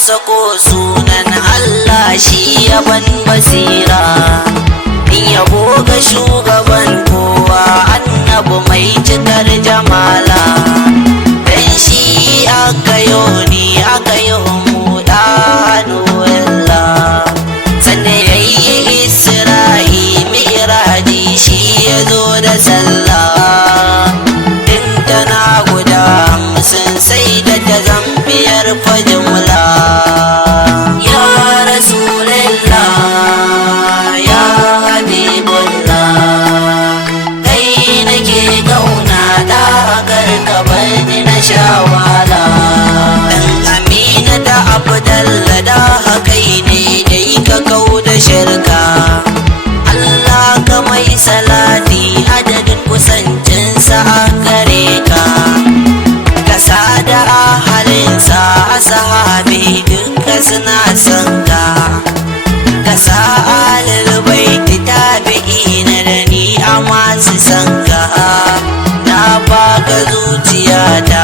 sako sunan Allah shi yaban basira, in yabo ga shugaban kowa annabi mai cikar jamala, dan shi aka yoni aka yi humuda nuwalla, sannan ya yi isra'i mi'raji shi ya zo da sallah, din tana guda 50 sai da ta zambiyar fajimla. Ya Rasulallah ya Habibullah, kai nake kauna da karkabar ni na shawala, dan Amina da Abdalla da hakai ne dai ka kau da shirka. Allah ka mai salati adadin kusancinsa a gare ka, kasa da ahalinsa a sahabi duka suna son ka, kasa alil baiti tabi'ina da ni a masu son ka, na baka zuciyata